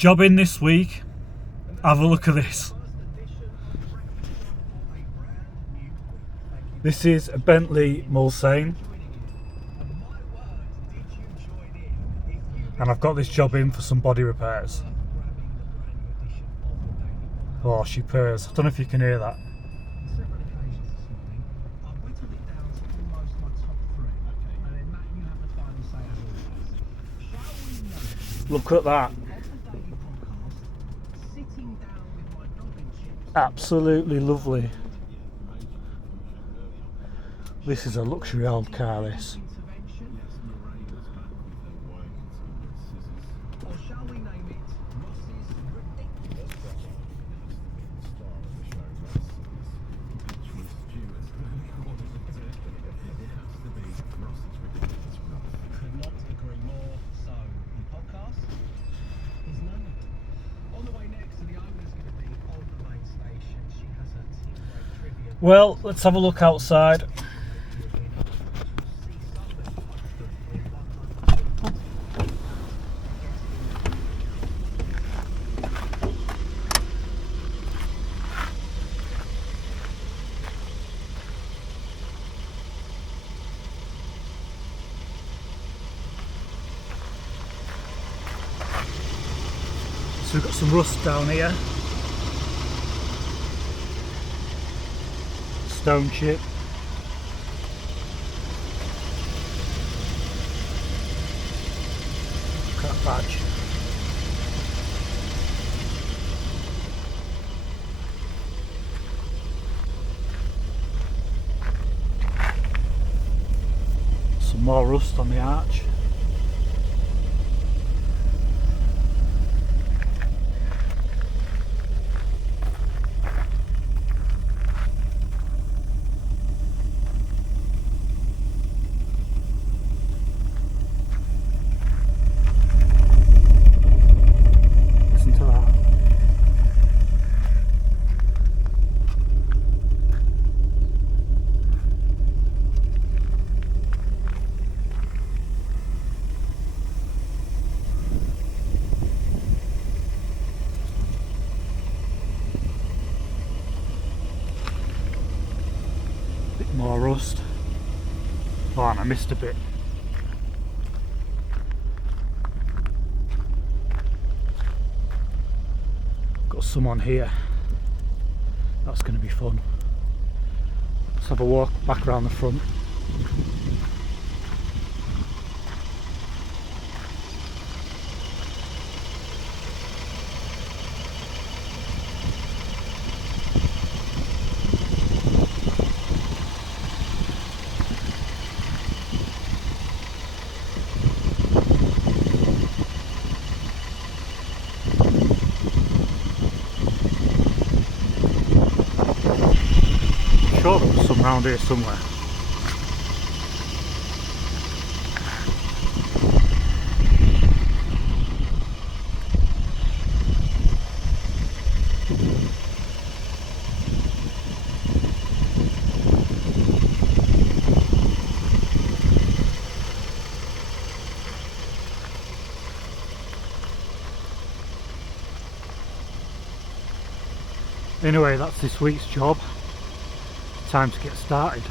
Job in this week. Have a look at this. This is a Bentley Mulsanne, and I've got this job in for some body repairs. Oh, she purrs. I don't know if you can hear that. Look at that. Absolutely lovely. This is a luxury old car, this. Well, let's have a look outside. So we've got some rust down here. Stone chip. Look at that badge. Some more rust on the arch. More rust. Oh, and I missed a bit. Got some on here. That's going to be fun. Let's have a walk back around the front. Sure, there was some round here somewhere. Anyway, that's this week's job. Time to get started.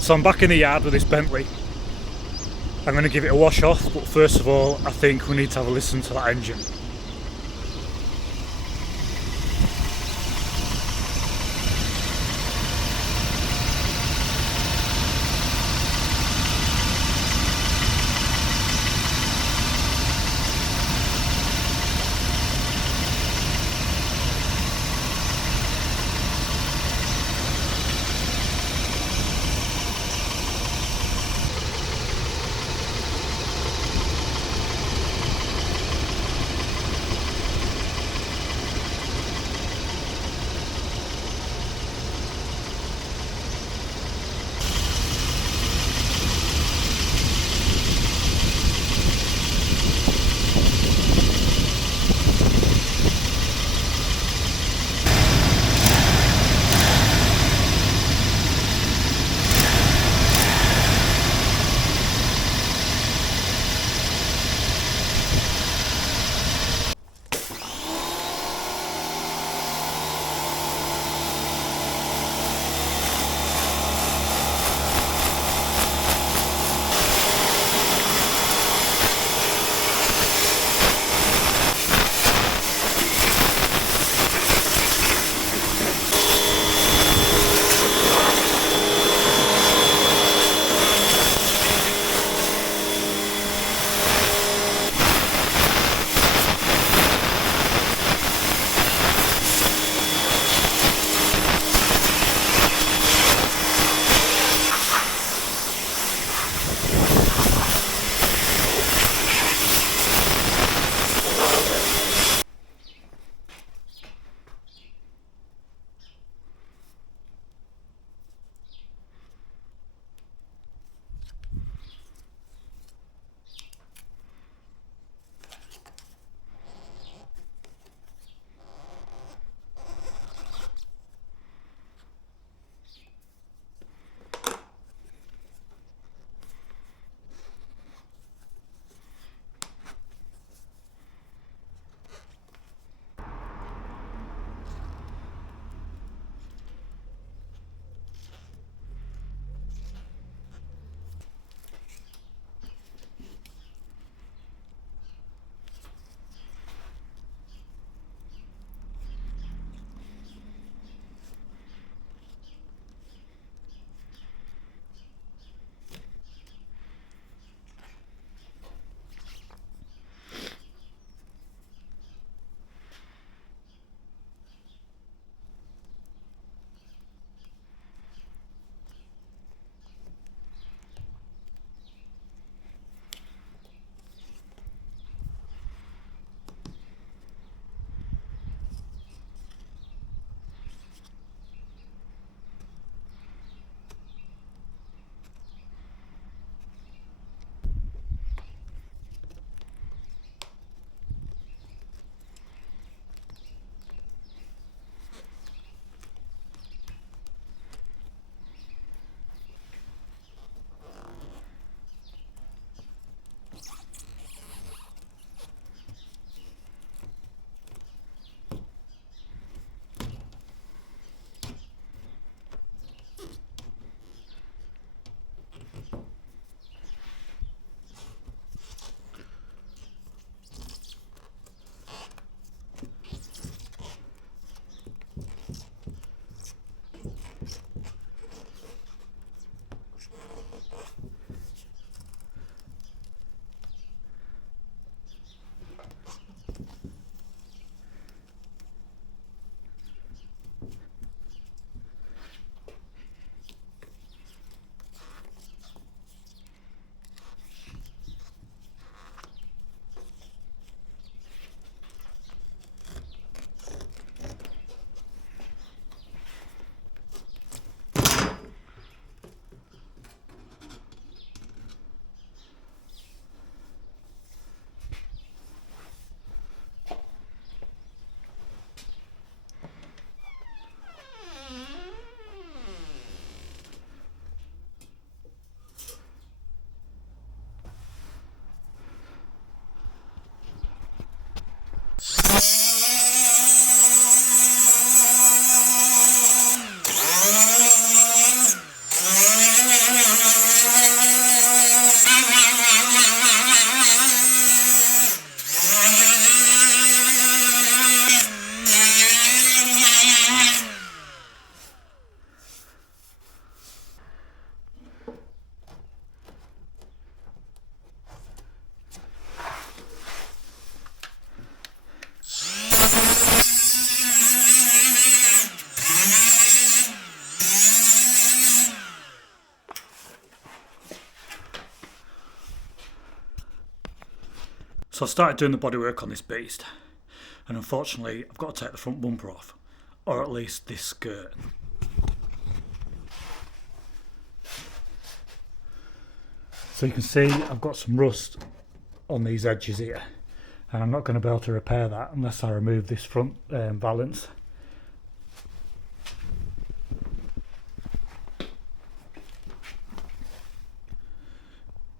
So I'm back in the yard with this Bentley. I'm going to give it a wash off, but first of all I think we need to have a listen to that engine. So I started doing the bodywork on this beast, and unfortunately I've got to take the front bumper off, or at least this skirt. So you can see I've got some rust on these edges here, and I'm not going to be able to repair that unless I remove this front valance.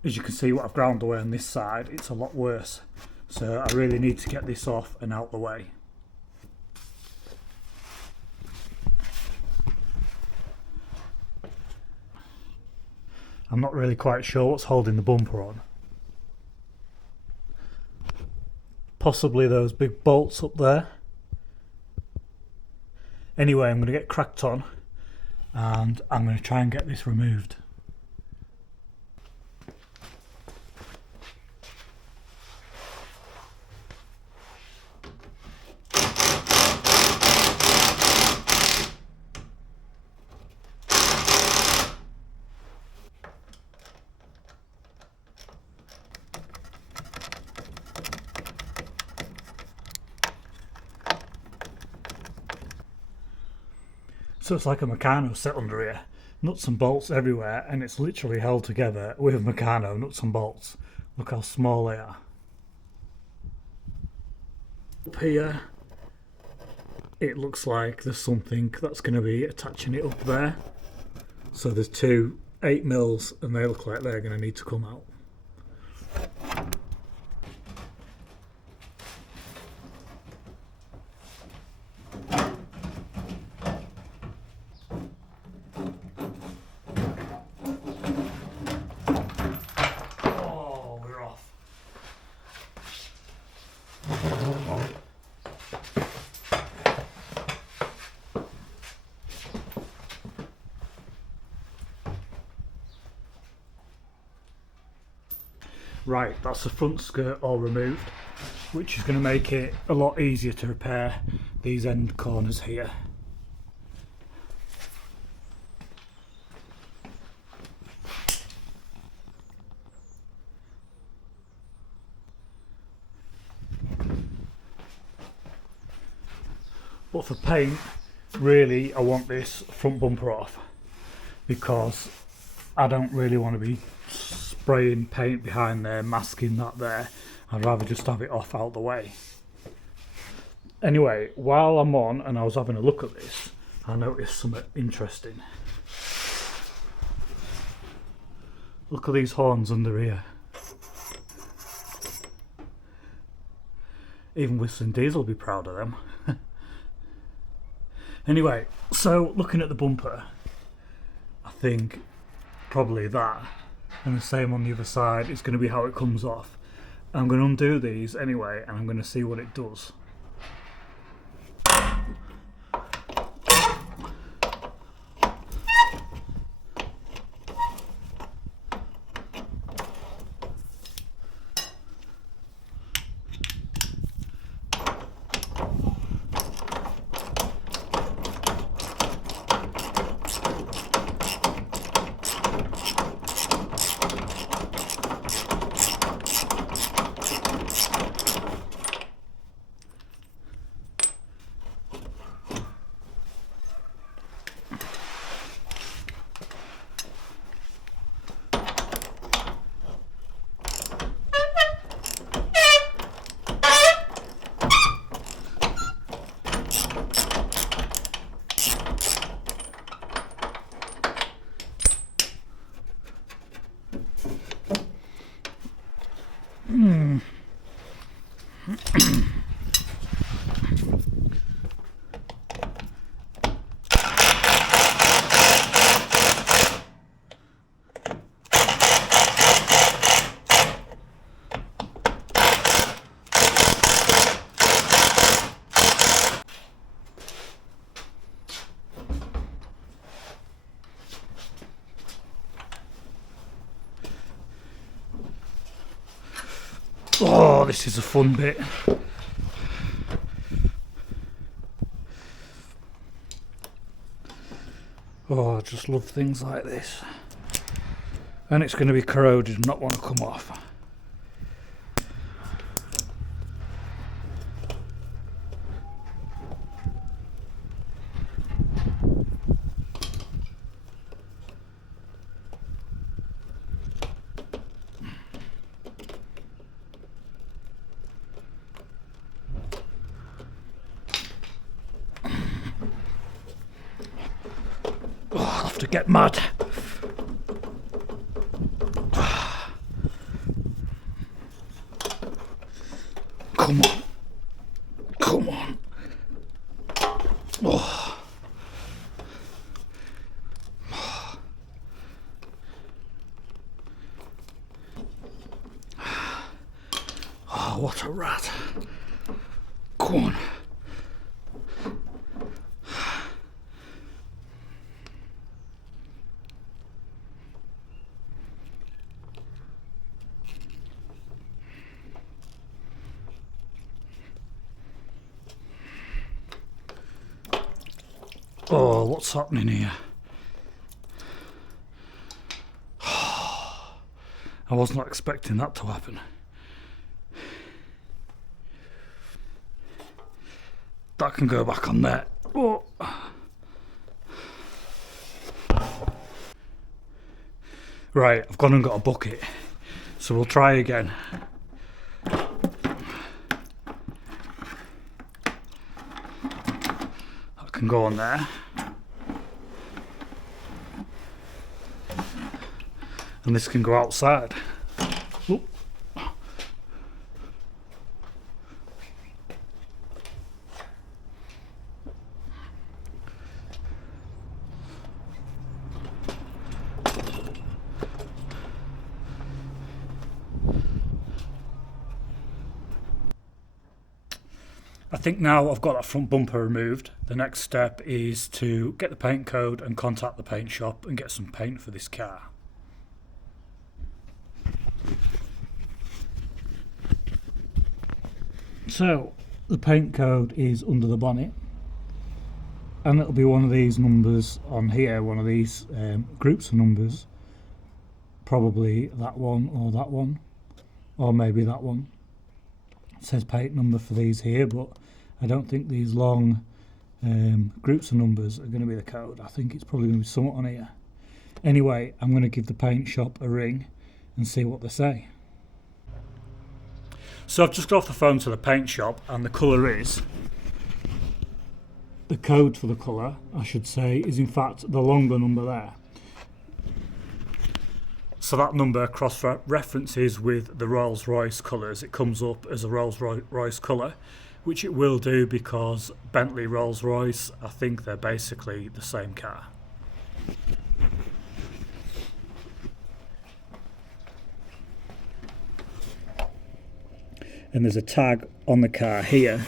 As you can see, what I've ground away on this side, it's a lot worse, so I really need to get this off and out the way. I'm not really quite sure what's holding the bumper on. Possibly those big bolts up there. Anyway, I'm going to get cracked on and I'm going to try and get this removed. So it's like a Meccano set under here, nuts and bolts everywhere, and it's literally held together with Meccano nuts and bolts. Look how small they are. Up here it looks like there's something that's going to be attaching it up there. So there's two 8mm and they look like they're going to need to come out. Right, that's the front skirt all removed, which is going to make it a lot easier to repair these end corners here. But for paint, really I want this front bumper off, because I don't really want to be spraying paint behind there, masking that there. I'd rather just have it off out the way. Anyway, while I'm on and I was having a look at this, I noticed something interesting. Look at these horns under here. Even Whistling Diesel will be proud of them. Anyway, so looking at the bumper, I think probably that, and the same on the other side is going to be how it comes off. I'm going to undo these anyway and I'm going to see what it does. Oh, this is a fun bit. Oh, I just love things like this. And it's going to be corroded and not want to come off. get mad. Come on. Come on. Oh. Oh, what a rat. Come on. Oh, what's happening here? I was not expecting that to happen. That can go back on there. Oh. Right, I've gone and got a bucket. So we'll try again. That can go on there. And this can go outside. Oop. I think now I've got that front bumper removed, the next step is to get the paint code and contact the paint shop and get some paint for this car. So the paint code is under the bonnet, and it'll be one of these numbers on here, one of these groups of numbers, probably that one, or maybe that one. It says paint number for these here, but I don't think these long groups of numbers are going to be the code. I think it's probably going to be somewhat on here. Anyway, I'm going to give the paint shop a ring and see what they say. So I've just got off the phone to the paint shop, and the colour is, the code for the colour, I should say, is in fact the longer number there. So that number cross-references with the Rolls-Royce colours. It comes up as a Rolls-Royce colour, which it will do because Bentley Rolls-Royce, I think they're basically the same car. And there's a tag on the car here.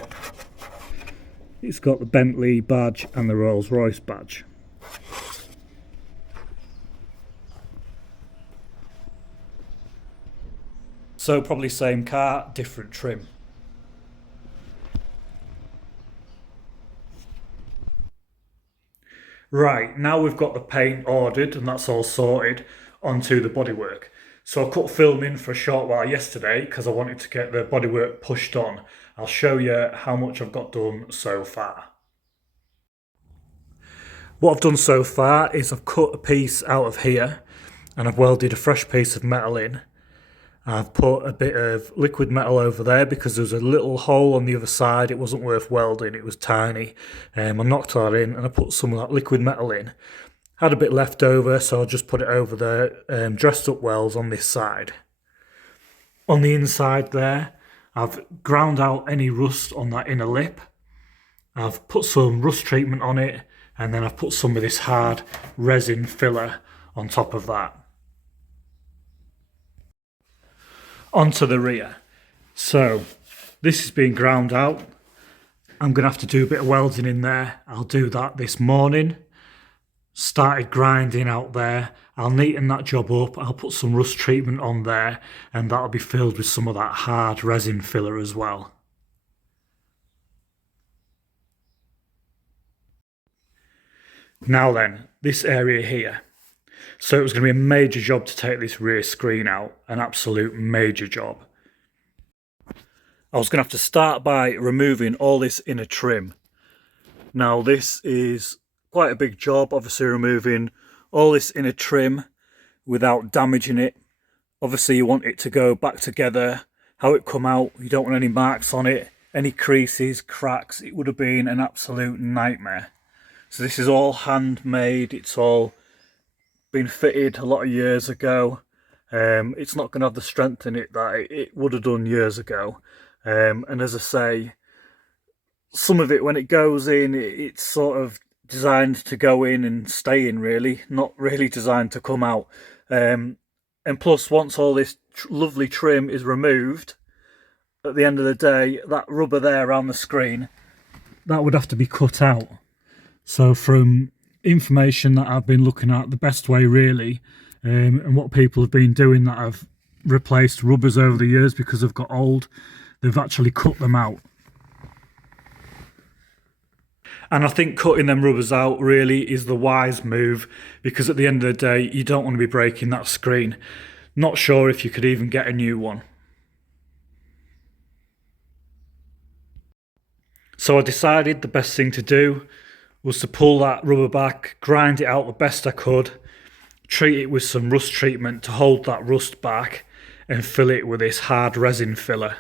It's got the Bentley badge and the Rolls-Royce badge. So probably same car, different trim. Right, now we've got the paint ordered and that's all sorted, onto the bodywork. So I cut film in for a short while yesterday because I wanted to get the bodywork pushed on. I'll show you how much I've got done so far. What I've done so far is I've cut a piece out of here and I've welded a fresh piece of metal in. I've put a bit of liquid metal over there because there was a little hole on the other side. It wasn't worth welding, it was tiny. I knocked that in and I put some of that liquid metal in. Had a bit left over, so I just put it over the dressed up welds on this side. On the inside there, I've ground out any rust on that inner lip. I've put some rust treatment on it, and then I've put some of this hard resin filler on top of that. Onto the rear. So this is being ground out. I'm going to have to do a bit of welding in there. I'll do that this morning. Started grinding out there. I'll neaten that job up. I'll put some rust treatment on there, and that'll be filled with some of that hard resin filler as well. Now then, this area here. So it was going to be a major job to take this rear screen out, an absolute major job. I was going to have to start by removing all this inner trim. Now this is quite a big job, obviously removing all this inner trim without damaging it. Obviously you want it to go back together, how it come out, you don't want any marks on it, any creases, cracks. It would have been an absolute nightmare. So this is all handmade, it's all been fitted a lot of years ago. It's not going to have the strength in it that it would have done years ago. And as I say, some of it, when it goes in, it's sort of designed to go in and stay in, really, not really designed to come out. And plus, once all this lovely trim is removed, at the end of the day, that rubber there around the screen, that would have to be cut out. So from information that I've been looking at, the best way really, and what people have been doing that have replaced rubbers over the years because they've got old, they've actually cut them out. And I think cutting them rubbers out really is the wise move, because at the end of the day, you don't want to be breaking that screen. Not sure if you could even get a new one. So I decided the best thing to do was to pull that rubber back, grind it out the best I could, treat it with some rust treatment to hold that rust back, and fill it with this hard resin filler.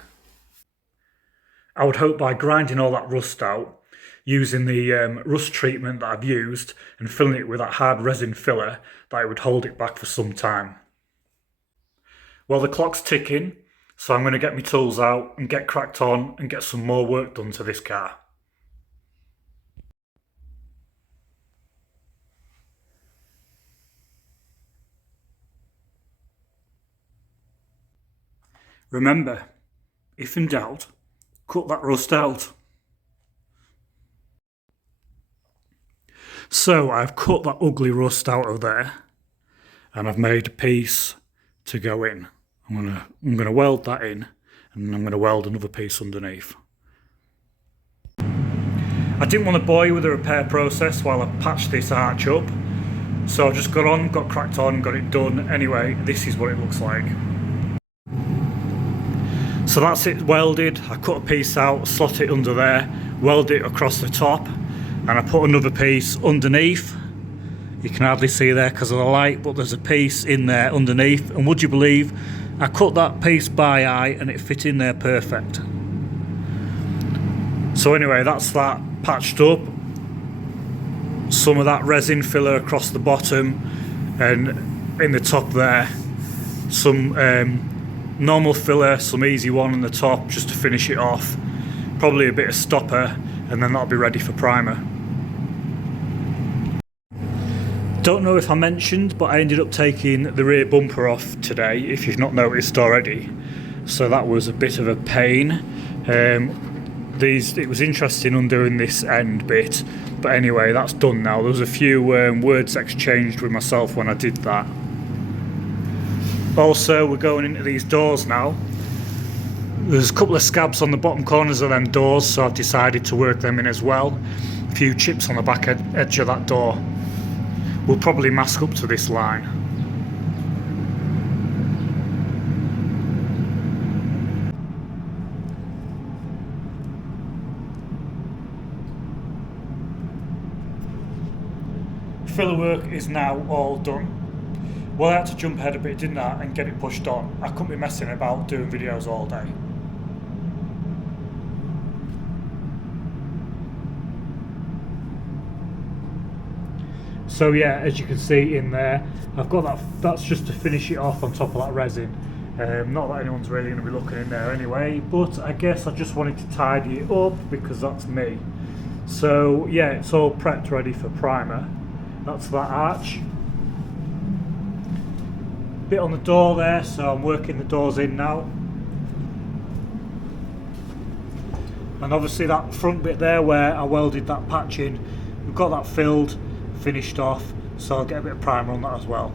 I would hope by grinding all that rust out, using the rust treatment that I've used and filling it with that hard resin filler, that it would hold it back for some time. Well, the clock's ticking, so I'm going to get my tools out and get cracked on and get some more work done to this car. Remember, if in doubt, cut that rust out. So I've cut that ugly rust out of there, and I've made a piece to go in. I'm gonna weld that in, and I'm gonna weld another piece underneath. I didn't want to bore you with the repair process while I patched this arch up, so I just got cracked on, got it done. Anyway, this is what it looks like. So that's it welded. I cut a piece out, slot it under there, weld it across the top, and I put another piece underneath. You can hardly see there because of the light, but there's a piece in there underneath, and would you believe I cut that piece by eye and it fit in there perfect. So anyway, that's that patched up. Some of that resin filler across the bottom, and in the top there some normal filler, some easy one on the top just to finish it off, probably a bit of stopper, and then that'll be ready for primer. Don't know if I mentioned, but I ended up taking the rear bumper off today, if you've not noticed already, so that was a bit of a pain. It was interesting undoing this end bit, but anyway, that's done now. There was a few words exchanged with myself when I did that. Also, we're going into these doors now. There's a couple of scabs on the bottom corners of them doors, so I've decided to work them in as well. A few chips on the back edge of that door. We'll probably mask up to this line. Filler work is now all done. Well, I had to jump ahead a bit, didn't I, and get it pushed on. I couldn't be messing about doing videos all day. So yeah, as you can see in there, I've got that, that's just to finish it off on top of that resin. Not that anyone's really going to be looking in there anyway, but I guess I just wanted to tidy it up because that's me. So yeah, it's all prepped ready for primer. That's that arch. Bit on the door there, so I'm working the doors in now. And obviously that front bit there where I welded that patch in, we've got that filled, finished off, so I'll get a bit of primer on that as well.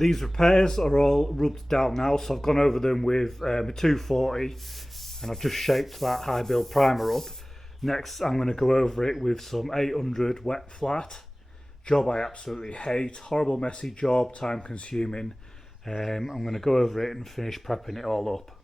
These repairs are all rubbed down now, so I've gone over them with a 240 and I've just shaped that high build primer up. Next I'm going to go over it with some 800 wet flat. Job I absolutely hate, horrible messy job, time consuming. I'm going to go over it and finish prepping it all up.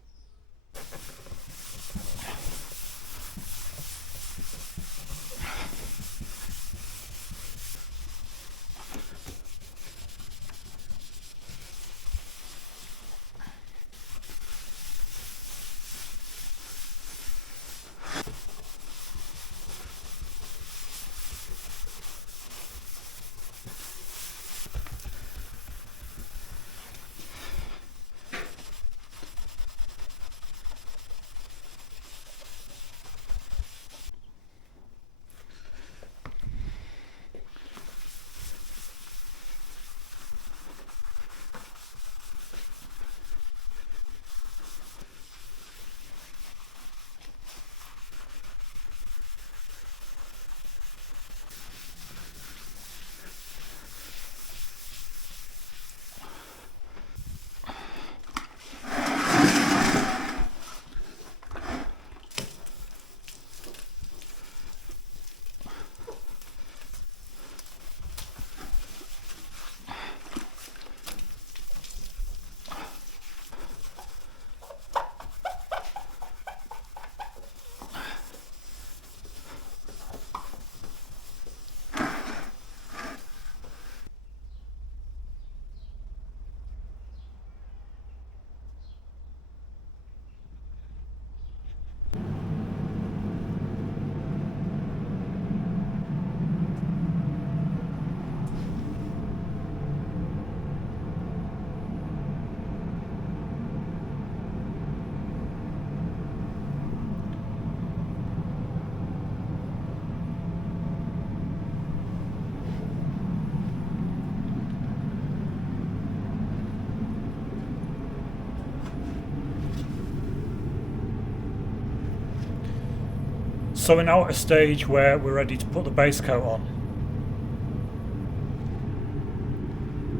So we're now at a stage where we're ready to put the base coat on.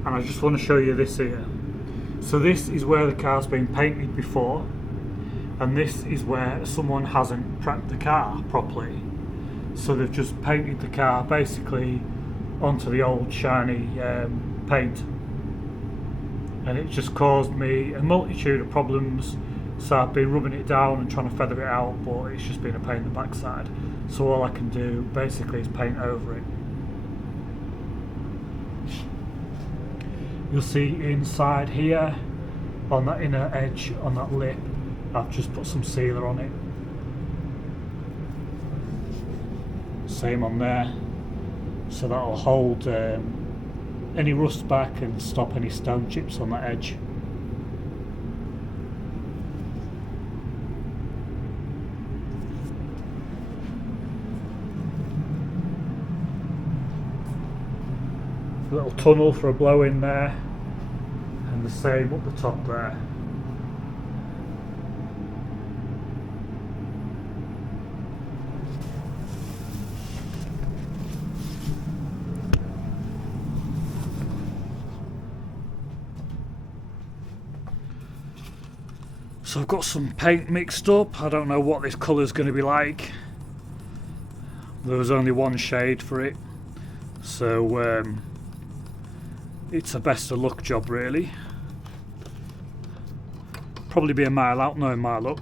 And I just want to show you this here. So this is where the car's been painted before, and this is where someone hasn't prepped the car properly. So they've just painted the car basically onto the old shiny paint. And it just caused me a multitude of problems. So I've been rubbing it down and trying to feather it out, but it's just been a pain in the backside. So all I can do basically is paint over it. You'll see inside here, on that inner edge, on that lip, I've just put some sealer on it. Same on there. So that'll hold any rust back and stop any stone chips on that edge. Little tunnel for a blow in there, and the same up the top there. So I've got some paint mixed up. I don't know what this colour is going to be like. There was only one shade for it, so it's a best of luck job really. Probably be a mile out, no mile up.